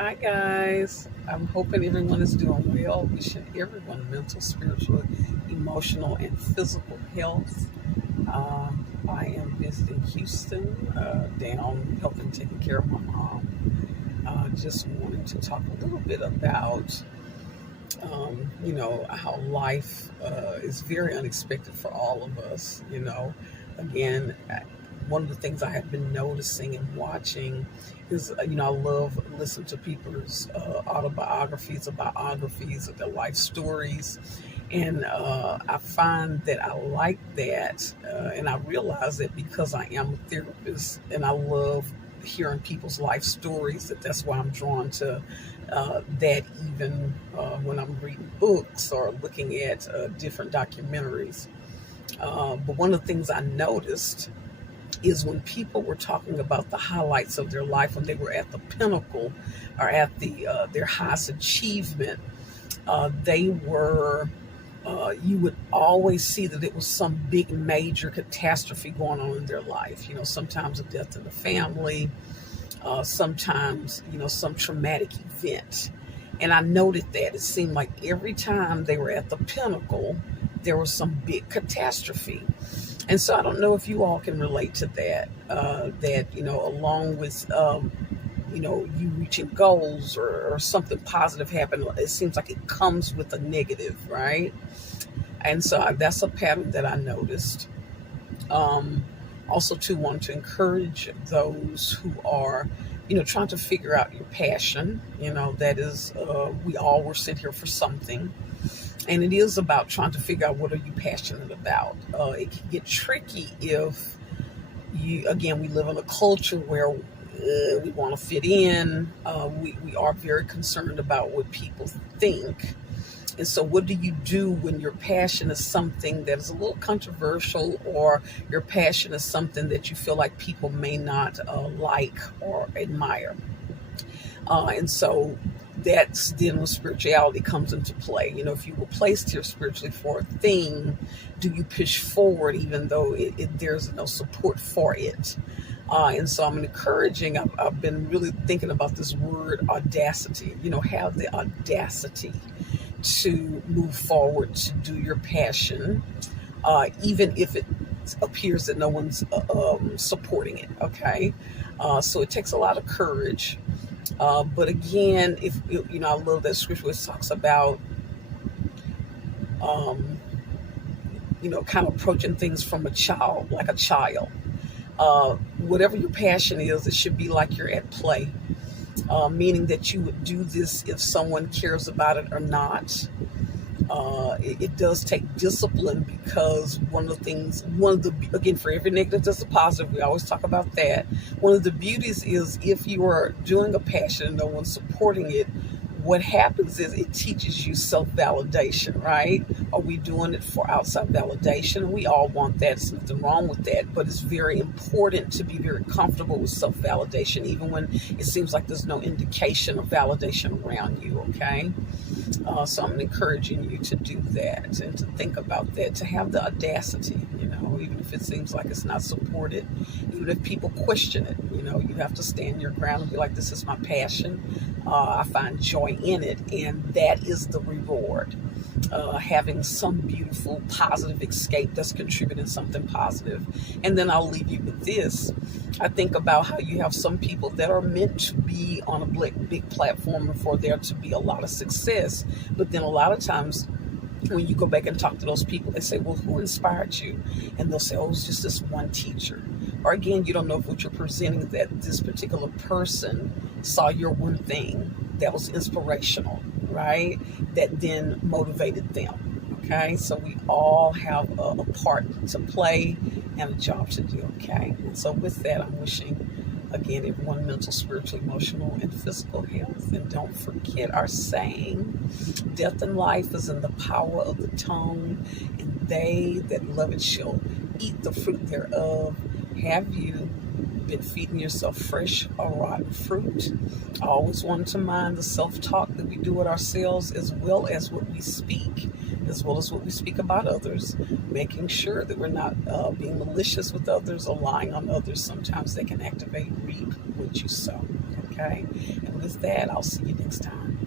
Hi guys, I'm hoping everyone is doing well. Wishing everyone mental, spiritual, emotional, and physical health. I am visiting Houston, down helping taking care of my mom. Just wanting to talk a little bit about, how life is very unexpected for all of us. Again, one of the things I have been noticing and watching is, I love listening to people's autobiographies or biographies of their life stories. And I find that I like that. And I realize that because I am a therapist and I love hearing people's life stories, that's why I'm drawn to that even when I'm reading books or looking at different documentaries. But one of the things I noticed is when people were talking about the highlights of their life when they were at the pinnacle or at their highest achievement, they were you would always see that it was some big major catastrophe going on in their life. Sometimes a death in the family, sometimes some traumatic event. And I noted that it seemed like every time they were at the pinnacle, there was some big catastrophe. And so I don't know if you all can relate to that, along with, you reaching goals or something positive happen, it seems like it comes with a negative, right? And so that's a pattern that I noticed. Also, too, want to encourage those who are, trying to figure out your passion. That is, we all were sent here for something. And it is about trying to figure out what are you passionate about. It can get tricky if we live in a culture where we want to fit in. We are very concerned about what people think. And so what do you do when your passion is something that is a little controversial, or your passion is something that you feel like people may not like or admire? And so that's then when spirituality comes into play. If you were placed here spiritually for a thing, do you push forward even though there's no support for it? And so I'm encouraging, I've been really thinking about this word audacity. Have the audacity to move forward, to do your passion, even if it appears that no one's supporting it, okay? So it takes a lot of courage. But again, I love that scripture which talks about, kind of approaching things from a child, like a child. Whatever your passion is, it should be like you're at play, meaning that you would do this if someone cares about it or not. It does take discipline, because again, for every negative there's a positive. We always talk about that. One of the beauties is if you are doing a passion and no one's supporting it, what happens is it teaches you self-validation, right? Are we doing it for outside validation? We all want that. There's nothing wrong with that, but it's very important to be very comfortable with self-validation, even when it seems like there's no indication of validation around you, okay? So I'm encouraging you to do that and to think about that, to have the audacity, even if it seems like it's not supported, even if people question it, you have to stand your ground and be like, this is my passion. I find joy in it, and that is the reward. Having some beautiful positive escape that's contributing something positive. And then I'll leave you with this. I think about how you have some people that are meant to be on a big platform and for there to be a lot of success. But then a lot of times when you go back and talk to those people, they say, well, who inspired you? And they'll say, oh, it's just this one teacher. Or again, you don't know if what you're presenting, that this particular person saw your one thing that was inspirational, right? That then motivated them. Okay, so we all have a part to play and a job to do. Okay, and so with that, I'm wishing, again, everyone mental, spiritual, emotional, and physical health. And don't forget our saying, death and life is in the power of the tongue, and they that love it shall eat the fruit thereof. Have you been feeding yourself fresh or rotten fruit? I always want to mind the self-talk that we do with ourselves, as well as what we speak, as well as what we speak about others, making sure that we're not being malicious with others or lying on others. Sometimes they can activate reap what you sow. Okay? And with is that. I'll see you next time.